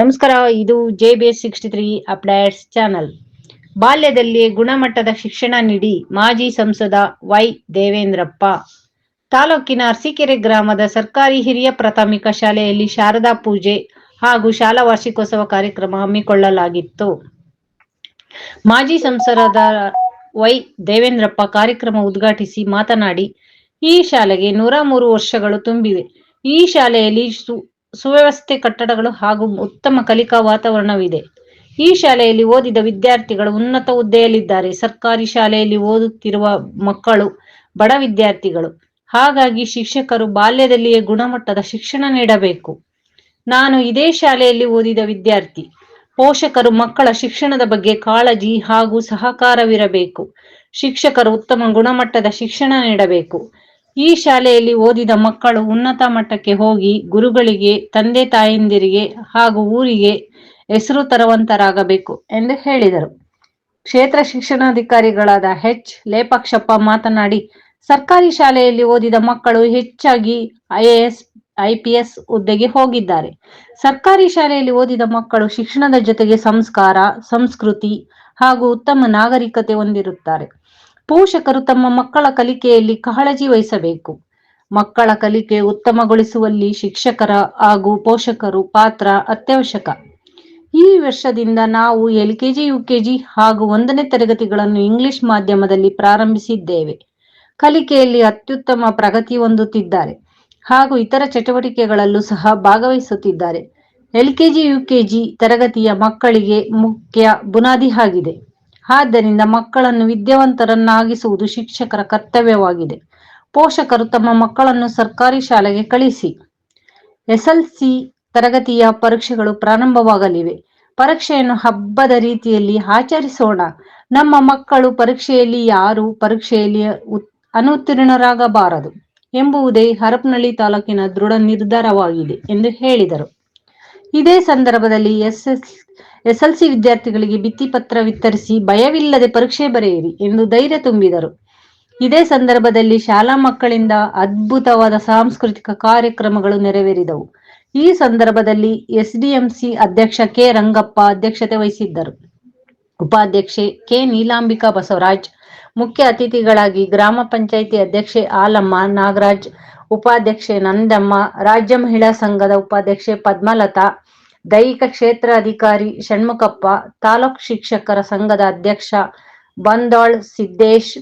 ನಮಸ್ಕಾರ, ಇದು J B S sixty three updates channel ಬಾಲ್ಯದಲ್ಲಿ ಗುಣಮಟ್ಟದ ಶಿಕ್ಷಣ ನೀಡಿ ಮಾಜಿ ಸಂಸದ ವೈ ದೇವೇಂದ್ರಪ್ಪ. ತಾಲೂಕಿನ ಅರಸೀಕೆರೆ ಗ್ರಾಮದ ಸರ್ಕಾರಿ ಹಿರಿಯ ಪ್ರಾಥಮಿಕ ಶಾಲೆಯಲ್ಲಿ ಶಾರದಾ ಪೂಜೆ ಹಾಗೂ ಶಾಲಾ ವಾರ್ಷಿಕೋತ್ಸವ ಕಾರ್ಯಕ್ರಮ ಹಮ್ಮಿಕೊಳ್ಳಲಾಗಿತ್ತು. ಮಾಜಿ ಸಂಸದ ವೈ ದೇವೇಂದ್ರಪ್ಪ ಕಾರ್ಯಕ್ರಮ ಉದ್ಘಾಟಿಸಿ ಮಾತನಾಡಿ, ಈ ಶಾಲೆಗೆ ನೂರ ಮೂರು ವರ್ಷಗಳು ತುಂಬಿವೆ. ಈ ಶಾಲೆಯಲ್ಲಿ ಸುವ್ಯವಸ್ಥೆ ಕಟ್ಟಡಗಳು ಹಾಗೂ ಉತ್ತಮ ಕಲಿಕಾ ವಾತಾವರಣವಿದೆ. ಈ ಶಾಲೆಯಲ್ಲಿ ಓದಿದ ವಿದ್ಯಾರ್ಥಿಗಳು ಉನ್ನತ ಹುದ್ದೆಯಲ್ಲಿದ್ದಾರೆ. ಸರ್ಕಾರಿ ಶಾಲೆಯಲ್ಲಿ ಓದುತ್ತಿರುವ ಮಕ್ಕಳು ಬಡ ವಿದ್ಯಾರ್ಥಿಗಳು. ಹಾಗಾಗಿ ಶಿಕ್ಷಕರು ಬಾಲ್ಯದಲ್ಲಿಯೇ ಗುಣಮಟ್ಟದ ಶಿಕ್ಷಣ ನೀಡಬೇಕು. ನಾನು ಇದೇ ಶಾಲೆಯಲ್ಲಿ ಓದಿದ ವಿದ್ಯಾರ್ಥಿ. ಪೋಷಕರು ಮಕ್ಕಳ ಶಿಕ್ಷಣದ ಬಗ್ಗೆ ಕಾಳಜಿ ಹಾಗೂ ಸಹಕಾರವಿರಬೇಕು. ಶಿಕ್ಷಕರು ಉತ್ತಮ ಗುಣಮಟ್ಟದ ಶಿಕ್ಷಣ ನೀಡಬೇಕು. ಈ ಶಾಲೆಯಲ್ಲಿ ಓದಿದ ಮಕ್ಕಳು ಉನ್ನತ ಮಟ್ಟಕ್ಕೆ ಹೋಗಿ ಗುರುಗಳಿಗೆ, ತಂದೆ ತಾಯಂದಿರಿಗೆ ಹಾಗೂ ಊರಿಗೆ ಹೆಸರು ತರುವಂತರಾಗಬೇಕು ಎಂದು ಹೇಳಿದರು. ಕ್ಷೇತ್ರ ಶಿಕ್ಷಣಾಧಿಕಾರಿಗಳಾದ ಹೆಚ್ ಲೇಪಾಕ್ಷಪ್ಪ ಮಾತನಾಡಿ, ಸರ್ಕಾರಿ ಶಾಲೆಯಲ್ಲಿ ಓದಿದ ಮಕ್ಕಳು ಹೆಚ್ಚಾಗಿ ಐಎಎಸ್ ಐಪಿಎಸ್ ಹುದ್ದೆಗೆ ಹೋಗಿದ್ದಾರೆ. ಸರ್ಕಾರಿ ಶಾಲೆಯಲ್ಲಿ ಓದಿದ ಮಕ್ಕಳು ಶಿಕ್ಷಣದ ಜೊತೆಗೆ ಸಂಸ್ಕಾರ, ಸಂಸ್ಕೃತಿ ಹಾಗೂ ಉತ್ತಮ ನಾಗರಿಕತೆ ಹೊಂದಿರುತ್ತಾರೆ. ಪೋಷಕರು ತಮ್ಮ ಮಕ್ಕಳ ಕಲಿಕೆಯಲ್ಲಿ ಕಾಳಜಿ ವಹಿಸಬೇಕು. ಮಕ್ಕಳ ಕಲಿಕೆ ಉತ್ತಮಗೊಳಿಸುವಲ್ಲಿ ಶಿಕ್ಷಕರ ಹಾಗೂ ಪೋಷಕರು ಪಾತ್ರ ಅತ್ಯವಶ್ಯಕ. ಈ ವರ್ಷದಿಂದ ನಾವು ಎಲ್ಕೆಜಿ ಯುಕೆಜಿ ಹಾಗೂ ಒಂದನೇ ತರಗತಿಗಳನ್ನು ಇಂಗ್ಲಿಷ್ ಮಾಧ್ಯಮದಲ್ಲಿ ಪ್ರಾರಂಭಿಸಿದ್ದೇವೆ. ಕಲಿಕೆಯಲ್ಲಿ ಅತ್ಯುತ್ತಮ ಪ್ರಗತಿ ಹೊಂದುತ್ತಿದ್ದಾರೆ ಹಾಗೂ ಇತರ ಚಟುವಟಿಕೆಗಳಲ್ಲೂ ಸಹ ಭಾಗವಹಿಸುತ್ತಿದ್ದಾರೆ. ಎಲ್ಕೆಜಿ ಯುಕೆಜಿ ತರಗತಿಯ ಮಕ್ಕಳಿಗೆ ಮುಖ್ಯ ಬುನಾದಿ ಆಗಿದೆ. ಆದ್ದರಿಂದ ಮಕ್ಕಳನ್ನು ವಿದ್ಯಾವಂತರನ್ನಾಗಿಸುವುದು ಶಿಕ್ಷಕರ ಕರ್ತವ್ಯವಾಗಿದೆ. ಪೋಷಕರು ತಮ್ಮ ಮಕ್ಕಳನ್ನು ಸರ್ಕಾರಿ ಶಾಲೆಗೆ ಕಳಿಸಿ. ಎಸ್ಎಲ್ಸಿ ತರಗತಿಯ ಪರೀಕ್ಷೆಗಳು ಪ್ರಾರಂಭವಾಗಲಿವೆ. ಪರೀಕ್ಷೆಯನ್ನು ಹಬ್ಬದ ರೀತಿಯಲ್ಲಿ ಆಚರಿಸೋಣ. ನಮ್ಮ ಮಕ್ಕಳು ಪರೀಕ್ಷೆಯಲ್ಲಿ ಯಾರು ಪರೀಕ್ಷೆಯಲ್ಲಿ ಅನುತ್ತೀರ್ಣರಾಗಬಾರದು ಎಂಬುವುದೇ ಹರಪನಹಳ್ಳಿ ತಾಲೂಕಿನ ದೃಢ ನಿರ್ಧಾರವಾಗಿದೆ ಎಂದು ಹೇಳಿದರು. ಇದೇ ಸಂದರ್ಭದಲ್ಲಿ ಎಸ್ಎಸ್, ಎಸ್ಎಲ್ಸಿ ವಿದ್ಯಾರ್ಥಿಗಳಿಗೆ ಭಿತ್ತಿಪತ್ರ ವಿತರಿಸಿ ಭಯವಿಲ್ಲದೆ ಪರೀಕ್ಷೆ ಬರೆಯಿರಿ ಎಂದು ಧೈರ್ಯ ತುಂಬಿದರು. ಇದೇ ಸಂದರ್ಭದಲ್ಲಿ ಶಾಲಾ ಮಕ್ಕಳಿಂದ ಅದ್ಭುತವಾದ ಸಾಂಸ್ಕೃತಿಕ ಕಾರ್ಯಕ್ರಮಗಳು ನೆರವೇರಿದವು. ಈ ಸಂದರ್ಭದಲ್ಲಿ ಎಸ್ಡಿಎಂಸಿ ಅಧ್ಯಕ್ಷ ಕೆ. ರಂಗಪ್ಪ ಅಧ್ಯಕ್ಷತೆ ವಹಿಸಿದ್ದರು. ಉಪಾಧ್ಯಕ್ಷೆ ಕೆ. ನೀಲಾಂಬಿಕಾ ಬಸವರಾಜ್, ಮುಖ್ಯ ಅತಿಥಿಗಳಾಗಿ ಗ್ರಾಮ ಪಂಚಾಯಿತಿ ಅಧ್ಯಕ್ಷೆ ಆಲಮ್ಮ ನಾಗರಾಜ್ ಉಪಾಧ್ಯಕ್ಷೆ ನಂದಮ್ಮ, ರಾಜ್ಯ ಮಹಿಳಾ ಸಂಘದ ಉಪಾಧ್ಯಕ್ಷೆ ಪದ್ಮಲತಾ, ದೈಹಿಕ ಕ್ಷೇತ್ರ ಅಧಿಕಾರಿ ಷಣ್ಮುಖಪ್ಪ, ತಾಲೂಕ್ ಶಿಕ್ಷಕರ ಸಂಘದ ಅಧ್ಯಕ್ಷ ಬಂದಾಳ್ ಸಿದ್ದೇಶ್,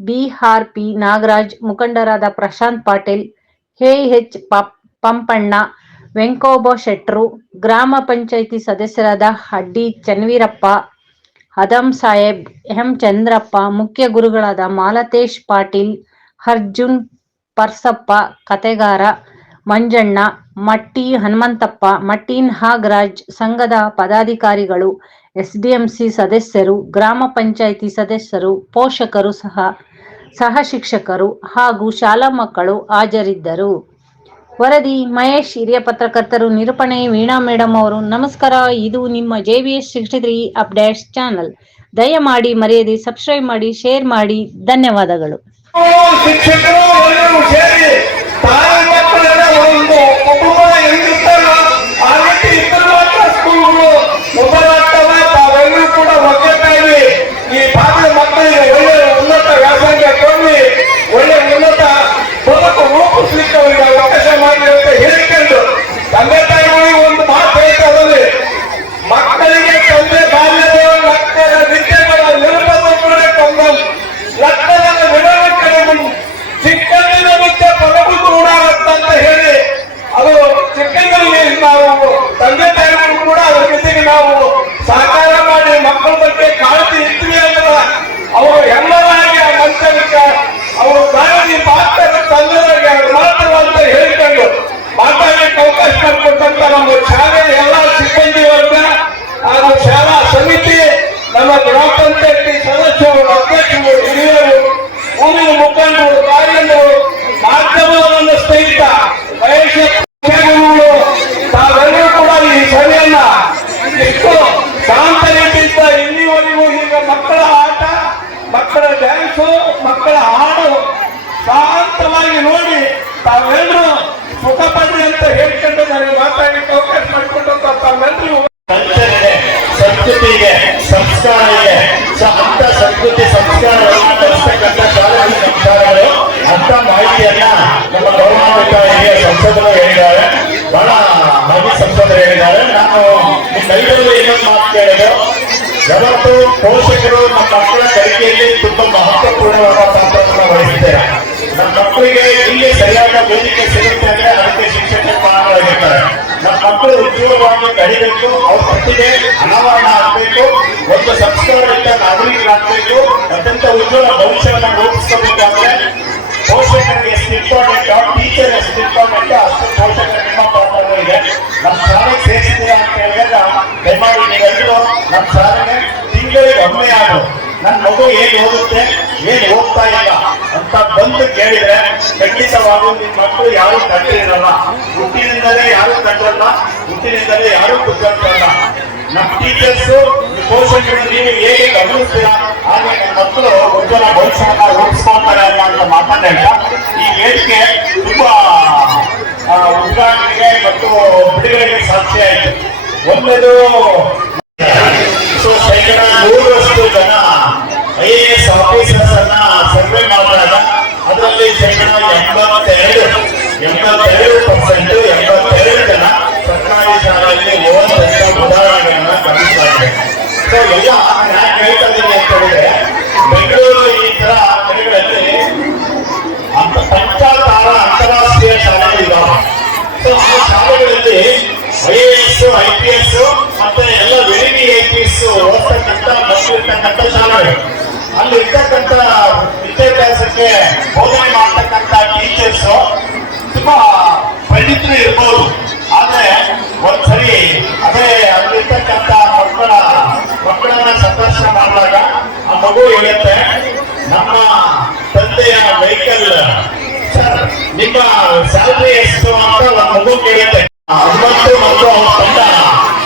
ಬಿಆರ್ಪಿ ನಾಗರಾಜ್, ಮುಖಂಡರಾದ ಪ್ರಶಾಂತ್ ಪಾಟೀಲ್ ಎಚ್ ಪಂಪಣ್ಣ, ವೆಂಕೋಬ ಶೆಟ್ರು, ಗ್ರಾಮ ಪಂಚಾಯಿತಿ ಸದಸ್ಯರಾದ ಹಡ್ಡಿ ಚನ್ವೀರಪ್ಪ ಅದಂ ಸಾಹೇಬ್ ಎಂ ಚಂದ್ರಪ್ಪ, ಮುಖ್ಯ ಗುರುಗಳಾದ ಮಾಲತೇಶ್ ಪಾಟೀಲ್, ಅರ್ಜುನ್ ಪರ್ಸಪ್ಪ, ಕತೆಗಾರ ಮಂಜಣ್ಣ, ಮಟ್ಟಿ ಹನುಮಂತಪ್ಪ ಮಟ್ಟಿ ಹಾಗರಾಜ್ ಸಂಘದ ಪದಾಧಿಕಾರಿಗಳು, ಎಸ್ಡಿಎಂಸಿ ಸದಸ್ಯರು, ಗ್ರಾಮ ಪಂಚಾಯಿತಿ ಸದಸ್ಯರು, ಪೋಷಕರು ಸಹ ಸಹ ಶಿಕ್ಷಕರು ಹಾಗೂ ಶಾಲಾ ಮಕ್ಕಳು ಹಾಜರಿದ್ದರು. ವರದಿ, ಮಹೇಶ್ ಹಿರಿಯ ಪತ್ರಕರ್ತರು, ನಿರೂಪಣೆ, ವೀಣಾ ಮೇಡಮ್ ಅವರು, ನಮಸ್ಕಾರ, ಇದು ನಿಮ್ಮ J B S sixty three updates channel. ದಯಮಾಡಿ ಮರೆಯದೆ ಸಬ್ಸ್ಕ್ರೈಬ್ ಮಾಡಿ, ಶೇರ್ ಮಾಡಿ, ಧನ್ಯವಾದಗಳು. ಶಿಕ್ಷಕರು ಎಲ್ಲರೂ ಸೇರಿ ತಾಯಿ ಮಕ್ಕಳೆಲ್ಲ ಒಂದು ಕುಟುಂಬ ಹೆಂಗಿರ್ತಾರೋ ಆ ರೀತಿ ಇಬ್ಬರು ಮಾತ್ರ ಸ್ಕೂಲ್ಗಳು ಮೊದಲಾಗ್ತವೆ ಡ್ಯಾನ್ಸು ಮಕ್ಕಳ ಹಾಡು ಶಾಂತವಾಗಿ ನೋಡಿ ತಾವೆಲ್ಲರೂ ಸುಖ ಪಡ್ರಿ ಅಂತ ಹೇಳ್ಕೊಂಡು ನನಗೆ ಮಾತಾಡಲಿಕ್ಕೆ ಅವಕಾಶ ಮಾಡಿಕೊಟ್ಟಂತ ತಾವೆಲ್ಲರೂ. ಸಂಸ್ಕೃತಿ ಇದೆ ಸಂಸ್ಕಾರ ಇದೆ ಅಂತ ಸಂಸ್ಕೃತಿ ಸಂಸ್ಕಾರಗಳನ್ನ ಶಾಲೆಗಳು ಅಂತ ಮಾಹಿತಿಯನ್ನ ನಮ್ಮ ಗೌರವಾನ್ವಿತ ಹಿರಿಯ ಸಂಸದರು ಹೇಳಿದ್ದಾರೆ. ಬಹಳ ಮಾಜಿ ಸಂಸದರು ಹೇಳಿದ್ದಾರೆ. ನಾನು ಕೈಗಳಲ್ಲಿ ಇನ್ನೊಂದು ಮಾತು ಕೇಳಿದ್ರು ಯಾವತ್ತು ಪೋಷಕರು ನಮ್ಮ ಮಕ್ಕಳ ಕಲಿಕೆಯಲ್ಲಿ ತುಂಬಾ ನಮ್ಮ ಮಕ್ಕಳಿಗೆ ಇಲ್ಲಿ ಸರಿಯಾದ ವೇದಿಕೆ ಸಿಗುತ್ತೆ ಅಂದ್ರೆ ಅದಕ್ಕೆ ಶಿಕ್ಷಕರು ಕಾರಣವಾಗಿರ್ತಾರೆ ನಮ್ಮ ಮಕ್ಕಳು ಉದ್ಯೋಗವಾಗಿ ಕಲಿಬೇಕು, ಅವ್ರ ಪ್ರತಿಭೆ ಅನಾವರಣ ಆಗಬೇಕು, ಒಂದು ಸಂಸ್ಕಾರಯುತ ನಾಗರಿಕರಾಗಬೇಕು, ಅತ್ಯಂತ ಉಜ್ವಲ ಭವಿಷ್ಯವನ್ನು ರೂಪಿಸ್ಕೋಬೇಕಾದ್ರೆ ಪೋಷಕರಿಗೆ ಎಷ್ಟು ಇಂಪಾರ್ಟೆಂಟ್ ಟೀಚರ್ ಎಷ್ಟು ಇಂಪಾರ್ಟೆಂಟ್ ಅಷ್ಟು ಪೋಷಕರ ನಿಮ್ಮ ಪಾತ್ರ ಇದೆ. ನಮ್ಮ ಶಾಲೆಗೆ ಸೇರಿಸಿದ್ದೀರಾ ಅಂತ ಹೇಳಿದಾಗ, ದಯಮಾಡಿ ನೀವೆಲ್ಲರೂ ನಮ್ಮ ಶಾಲೆಗೆ ತಿಂಗಳಿಗೆ ಒಮ್ಮೆ ಆದ್ರು ನನ್ನ ಮಗು ಏನ್ ಹೋಗುತ್ತೆ ಏನ್ ಹೋಗ್ತಾ ಇಲ್ಲ ಅಂತ ಬಂದು ಕೇಳಿದ್ರೆ ಖಂಡಿತವಾಗೂ ನಿಮ್ಮ ಮಕ್ಕಳು ಯಾರು ಕಟ್ಟಿರಲ್ಲ ಹುಟ್ಟಿನಿಂದಲೇ ಯಾರು ಕಟ್ಟಲ್ಲ ಹುಟ್ಟಿನಿಂದಲೇ ಯಾರು ಕುಟ್ಟಲ್ಲ ನಮ್ಮ ಟೀಚರ್ಸ್ ಪೋಷಕರು ನೀವು ಹೇಗೆ ಗಮನಿಸ್ತೀರಾ ಹಾಗೆ ನಮ್ಮ ಮಕ್ಕಳು ಉಜ್ವಲ ಭವಿಷ್ಯವನ್ನ ರೂಪಿಸ್ಕೊಳ್ತಾರೆ ಅಲ್ಲ ಅಂತ ಮಾತನ್ನ ಈ ವೇದಿಕೆ ತುಂಬಾ ಉದ್ಘಾಟನೆಗೆ ಮತ್ತು ಬಿಡುಗಡೆಗೆ ಸಾಧ್ಯ ಆಯಿತು. ಒಂದೇದು, ಸೊ ಶೇಕಡ ನೂರರಷ್ಟು ಜನ ಐ ಎ ಎಸ್ ಆಫೀಸರ್ಸ್ ಅನ್ನ ಸರ್ವೆ ಮಾಡಿದಾಗ ಅದರಲ್ಲಿ ಶೇಕಡ ಎಂಬತ್ತೆರಡು ಎಂಬತ್ತೆರಡು ಪರ್ಸೆಂಟ್, ಎಂಬತ್ತೆರಡು ಜನ ಸರ್ಕಾರಿ ಶಾಲೆಯಲ್ಲಿ ಓದಂತ ಉದಾಹರಣೆಗಳನ್ನ ಗಮನಿಸ್ತಾರೆ ಸೊ ಎಲ್ಲ ನಾನು ಹೇಳ್ತಾ ಅಂತ ಹೇಳಿದ್ರೆ, ಬೆಂಗಳೂರು ಈ ತರ ಕಡೆಗಳಲ್ಲಿ ಅಂತ ಪಂಚಾತಾರ ಅಂತಾರಾಷ್ಟ್ರೀಯ ಶಾಲೆಗಳು ಸೊ ಆ ಶಾಲೆಗಳಲ್ಲಿ I A S, I P S ಮತ್ತೆ ಎಲ್ಲ ವೆರಿ ಐ ಪಿ ಎಸ್ ಓದ್ತಕ್ಕಂಥ ಮಕ್ಕಳು ಇರ್ತಕ್ಕಂಥ ಶಾಲೆಗಳು. ವಿದ್ಯಾಭ್ಯಾಸಕ್ಕೆ ಬೋಧನೆ ಮಾಡ್ತಕ್ಕಂಥ ಟೀಚರ್ಸ್ ತುಂಬಾ ಪಂಡಿತರು ಇರ್ಬೋದು. ಆದ್ರೆ ಒಂದ್ಸರಿ ಅದೇ ಅಲ್ಲಿರ್ತಕ್ಕಂಥ ಮಕ್ಕಳ, ಮಕ್ಕಳನ್ನ ಸಂದರ್ಶನ ಮಾಡಿದಾಗ ಆ ಮಗು ಹೇಳುತ್ತೆ, ನಮ್ಮ ತಂದೆಯ ವೆಹಿಕಲ್, ಸರ್, ನಿಮ್ಮ ಸ್ಯಾಲ್ರಿ ಎಷ್ಟು ಅಂತ ಒಂದು ಮಗು ಕೇಳುತ್ತೆ. ಮತ್ತು ಅವನ ತಂಡ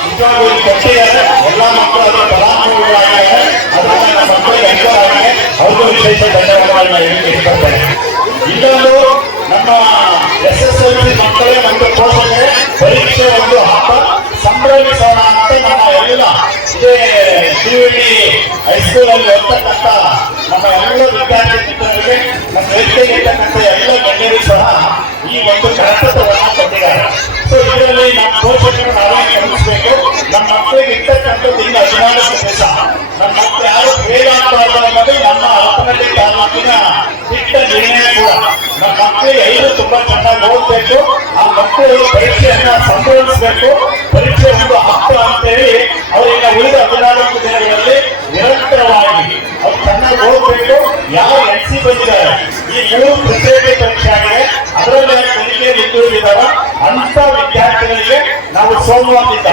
ನಿಜವಾಗ್ಲೂ ಇಲ್ಲಿ ಕೊಟ್ಟಿದ್ದಾರೆ. ಎಲ್ಲ ಮಕ್ಕಳು ಅದರ ಫಲಾನುಭವಿಗಳಾಗಿದ್ದಾರೆ ಅದರಿಂದ ನಮ್ಮ ಮಕ್ಕಳಿಗೆ ಅನುಕೂಲ ಆಗಿದೆ ಇನ್ನೊಂದು ನಮ್ಮ ಎಸ್ ಎಸ್ ಒಂದು ಸಂಭ್ರಮಿಸೋಣ ಅಂತ ನಮ್ಮ ಎಲ್ಲ ಟಿವಿಡಿ ನಮ್ಮ ಎಲ್ಲ ವಿದ್ಯಾರ್ಥಿ ನಮ್ಮ ಇರ್ತಕ್ಕಂಥ ಎಲ್ಲ ಗಣ್ಯರು ಸಹ ಈ ಒಂದು ಕರ್ತವ್ಯವನ್ನು ಕೊಟ್ಟಿದ್ದಾರೆ. ಸೊ ಇದರಲ್ಲಿ ನಮ್ಮ ಪೋಷಕರು ನಾವೇ ಗಮನಿಸಬೇಕು ಮಕ್ಕಳಿಗೆ ಇರ್ತಕ್ಕಂಥದ್ದು ಇನ್ನು ಅಭಿಮಾನಕ್ಕೆ ಪ್ರದೇಶ ನಮ್ಮ ಮಕ್ಕಳು ಯಾರು ಫೇಲ್ ಆಗಬಾರ್ದು ಅನ್ನೋದು ನಮ್ಮ ಹತ್ತನಲ್ಲಿ ತಾಲೂಕಿನ ದಿಟ್ಟ ನಿರ್ಣಯ ಕೂಡ. ನಮ್ಮ ಮಕ್ಕಳಿಗೆ ಐದು ತುಂಬಾ ಚೆನ್ನಾಗಿ ಓದಬೇಕು. ಆ ಮಕ್ಕಳು ಪರೀಕ್ಷೆಯನ್ನ ಸಂಭವಿಸಬೇಕು ಪರೀಕ್ಷೆ ಒಂದು ಹಕ್ಕು ಅಂತೇಳಿ ಅವರಿಗೆ ಉಳಿದ ಹದಿನಾಲ್ಕು ದಿನಗಳಲ್ಲಿ ನಿರಂತರವಾಗಿ ಅವ್ರು ಚೆನ್ನಾಗಿ ಓದಬೇಕು. ಯಾವ ಎನ್ ಬಂದಿದ್ದಾರೆ? ಈ ಮೂರು ಪ್ರತ್ಯೇಕ ಪರೀಕ್ಷೆ ಆಗಿದೆ. ಅದರಲ್ಲಿ ಕಲಿಕೆ ಹಿಂದುಳಿದಿದ್ದಾರ ಅಂತ ವಿದ್ಯಾರ್ಥಿಗಳಿಗೆ ನಾವು ಸೋಮವಾರದಿಂದ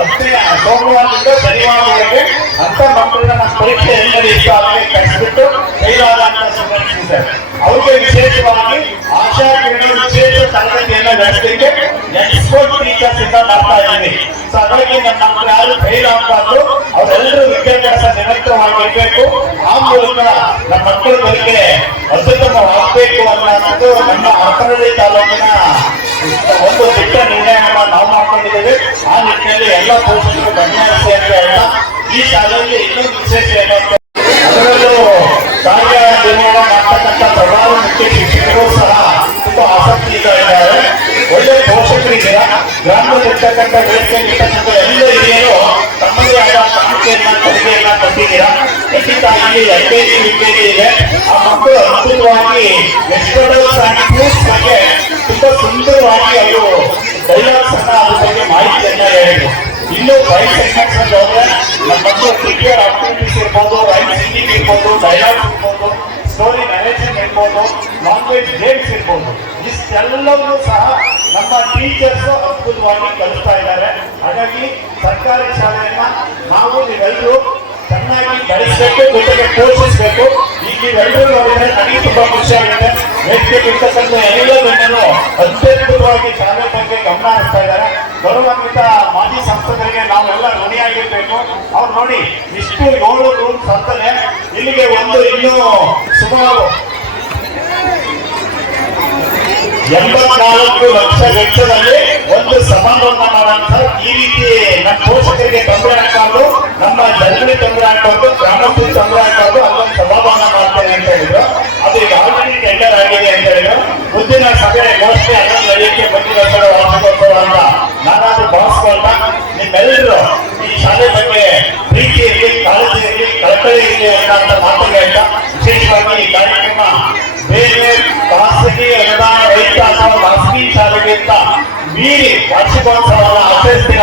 ಅಂತೆ ಸೋಮವಾರದಿಂದ ಶನಿವಾರವರೆಗೆ ಅಂತ ಮಕ್ಕಳನ್ನ ನಮ್ಮ ಪರೀಕ್ಷೆ ಎಲ್ಲರೂ ಇಷ್ಟ ಆಗಲಿ ಕಳಿಸ್ಬಿಟ್ಟು ಕೈಲಾದಂತ ಸುಧಾರಿಸಿದ್ದಾರೆ ಅವ್ರಿಗೆ ವಿಶೇಷವಾಗಿ ಆಶಾ ಕಿರಣಿ ವಿಶೇಷ ತರಗತಿಯನ್ನ ನಡೆಸಲಿಕ್ಕೆ ಎಕ್ಸ್ಪೋರ್ಟ್ ಟೀಚರ್ಸ್ ಇಂದ ಮಾಡ್ತಾ ಇದ್ದೀನಿ. ಸೊ ಅದಕ್ಕೆ ನಮ್ಮ ಮಕ್ಕಳು ಯಾರು ಫೈಲ್ ಆಗಬಾರ್ದು, ಅವರೆಲ್ಲರೂ ವಿದ್ಯಾಭ್ಯಾಸ ನಿರಂತರವಾಗಿರ್ಬೇಕು. ಆ ಮೂಲಕ ನಮ್ಮ ಮಕ್ಕಳ ಬಗ್ಗೆ ಅತ್ಯುತ್ತಮವಾಗಬೇಕು ಅನ್ನೋದು ನಮ್ಮ ಹರಪನಹಳ್ಳಿ ತಾಲೂಕಿನ ನಿಟ್ಟಿನಲ್ಲಿ ಎಲ್ಲ ಪೋಷಕರು ಗಮನಿಸಿ ಅಂತ ಹೇಳ್ತಾ ಈ ಶಾಲೆಯಲ್ಲಿ ಇನ್ನೊಂದು ವಿಶೇಷ ಏನಂತ ಅದರಲ್ಲೂ ಕಾರ್ಯ ನಿರ್ಮಾಣ ಮಾಡ್ತಕ್ಕಂಥ ಪ್ರಧಾನ ಮುಖ್ಯ ಶಿಕ್ಷಕರು ಸಹ ತುಂಬಾ ಆಸಕ್ತಿಯಿಂದ ಇದ್ದಾರೆ. ಒಳ್ಳೆ ಪೋಷಕರಿದ್ದೀರ ಗ್ರಾಮದಲ್ಲಿರ್ತಕ್ಕಂಥ ಇರ್ತಕ್ಕಂಥ ಎಲ್ಲ ಹಿರಿಯರು ತಮ್ಮದೇ ಆದ ಕಾಣಿಕೆಯನ್ನ ಕೊಡುಗೆಯನ್ನ ಕೊಟ್ಟಿದ್ದೀರಾ? ಖಂಡಿತ ಇಲ್ಲಿ ಎಲ್ ಕೆ ಜಿ ಇದೆ. ಆ ಮಕ್ಕಳು ಅದ್ಭುತವಾಗಿ ಅಂಡ್ ಫ್ರೂಟ್ಸ್ ಬಗ್ಗೆ ತುಂಬಾ ಸುಂದರವಾಗಿ ಅವರು ಡೈಲಾಗ್ಸ್ ಅನ್ನ ಹೇಳಿದ್ರು ಇನ್ನು ರೈಟ್ ಸೆಕೆಂಡ್ಸ್ ಅಂತ ಹೋದ್ರೆ ನಮ್ಮ ಕ್ರಿಕೆಟ್ ಆಕ್ಟಿವಿಟೀಸ್ ಇರ್ಬೋದು ರೈಟ್ ಸಿಂಗಿಂಗ್ ಇರ್ಬೋದು ಡೈಲಾಗ್ ಇರ್ಬೋದು ಸ್ಟೋರಿ ನರೇಷನ್ ಇರ್ಬೋದು ಲ್ಯಾಂಗ್ವೇಜ್ ಗೇಮ್ಸ್ ಇರ್ಬೋದು. ಇಷ್ಟೆಲ್ಲವನ್ನೂ ಸಹ ನಮ್ಮ ಟೀಚರ್ಸ್ ಅದ್ಭುತವಾಗಿ ಕಲಿಸ್ತಾ ಇದ್ದಾರೆ. ಹಾಗಾಗಿ ಸರ್ಕಾರಿ ಶಾಲೆಯನ್ನ ನಾವು ನೀವೆಲ್ಲರೂ ಚೆನ್ನಾಗಿ ಬೆಳೆಸಬೇಕು ಜೊತೆಗೆ ಪೋಷಿಸಬೇಕು. ಈಗ ನೀವೆಲ್ಲರೂ ನೋಡಿದ್ರೆ ನನಗೆ ತುಂಬಾ ಖುಷಿ ಆಗುತ್ತೆ. ವೇದಿಕೆ ಇರ್ತಕ್ಕಂಥ ಎಲ್ಲ ಜನರು ಅತ್ಯದ್ಭುತವಾಗಿ ಶಾಲೆ ಬಗ್ಗೆ ಗಮನ ಹರಿಸ್ತಾ ಇದ್ದಾರೆ. ಗೌರವಾನ್ವಿತ ಮಾಜಿ ಸಂಸದರಿಗೆ ನಾವೆಲ್ಲ ಋಣಿಯಾಗಿರ್ಬೇಕು ಅವ್ರು ನೋಡಿ, ಇಷ್ಟು ಏಳು ರೂಮ್ ಅಂತಲೇ ಇಲ್ಲಿಗೆ ಒಂದು, ಇನ್ನೂ ಸುಮಾರು ಎಂಬತ್ನಾಲ್ಕು ಲಕ್ಷ ವೆಚ್ಚದಲ್ಲಿ ಒಂದು ಸಮಾರಂಭ ಮಾಡುವಂತ ಈ ರೀತಿ ನಮ್ಮ ಪೋಷಕರಿಗೆ ತೊಂದರೆ ಹಾಕೋದು ನಮ್ಮ ಜನರಿಗೆ ತೊಂದರೆ ಹಾಕೋದು ಗ್ರಾಮಕ್ಕೆ ತೊಂದರೆ ಹಾಕೋದು ಅಲ್ಲೊಂದು ಸಮಾಧಾನ ಮಾಡ್ತೇನೆ ಅಂತ ಹೇಳಿದ್ರು. ಅದು ಈಗ ಟೆಂಡರ್ ಆಗಿದೆ ಅಂತ ಹೇಳಿದ್ರು ಮುಂದಿನ ಸಭೆ ಮೋಸ್ಟ್ಲಿ ಅದನ್ನು ನಡೆಯಕ್ಕೆ ಬಂದಿರೋ ಸಲ ವಾರ್ಷಿಕೋತ್ಸವ ಅಂತ ನಾನಾದ್ರೂ ಭಾವಿಸ್ಕೊಳ್ತಾ ನಿಮ್ಮೆಲ್ಲರೂ ಈ ಶಾಲೆ ಬಗ್ಗೆ ಪ್ರೀತಿ ಇರಲಿ ಕಾಳಜಿ ಇರಲಿ ಕಳಕಳಿ ಇರಲಿ ಅನ್ನೋಂಥ ಮಾತುಗಳು ಹೇಳ್ತಾ ವಿಶೇಷವಾಗಿ ಈ ಕಾರ್ಯಕ್ರಮ ಬೇರೆ ಖಾಸಗಿ ಅನುದಾನ ರಹಿತ ಅಥವಾ ಖಾಸಗಿ ಶಾಲೆಗಿಂತ ಮೀರಿ ವಾರ್ಷಿಕೋತ್ಸವವನ್ನು ಆಚರಿಸ್ತೀನಿ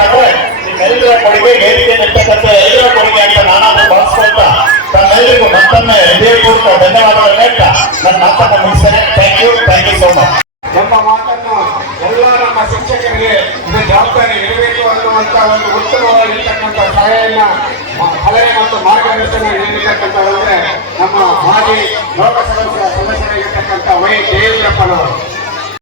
ನಿಮ್ಮೆಲ್ಲರ ಕೊಡುಗೆ ವೇದಿಕೆ ನಿರ್ತಕ್ಕಂಥ ಎಲ್ಲರ ಕೊಡುಗೆ ಅಂತ ನಾನಾದ್ರೂ ಭಾವಿಸ್ಕೊಳ್ತಾ ತಮ್ಮೆಲ್ಲರಿಗೂ ಮತ್ತೊಮ್ಮೆ ಹೃದಯಪೂರ್ವಕ ಧನ್ಯವಾದಗಳು ಹೇಳ್ತಾ ನನ್ನ ಮಾತನ್ನು ಮುಗಿಸ್ತೇನೆ. Thank you thank you so much ನಮ್ಮ ಮಾತನ್ನು ಎಲ್ಲ ನಮ್ಮ ಶಿಕ್ಷಕರಿಗೆ ಇದು ಜವಾಬ್ದಾರಿ ಇರಬೇಕು ಅನ್ನುವಂತ ಒಂದು ಉತ್ತಮವಾಗಿರ್ತಕ್ಕಂಥ ಸಲಹೆಯನ್ನ ಸಲಹೆ ಮತ್ತು ಮಾರ್ಗದರ್ಶನ ನೀಡಿರ್ತಕ್ಕಂಥವ್ರು ನಮ್ಮ ಮಾಜಿ ಲೋಕಸಭಾ ಸದಸ್ಯರಾಗಿರ್ತಕ್ಕಂಥ ವೈ ದೇವೇಂದ್ರಪ್ಪನವರು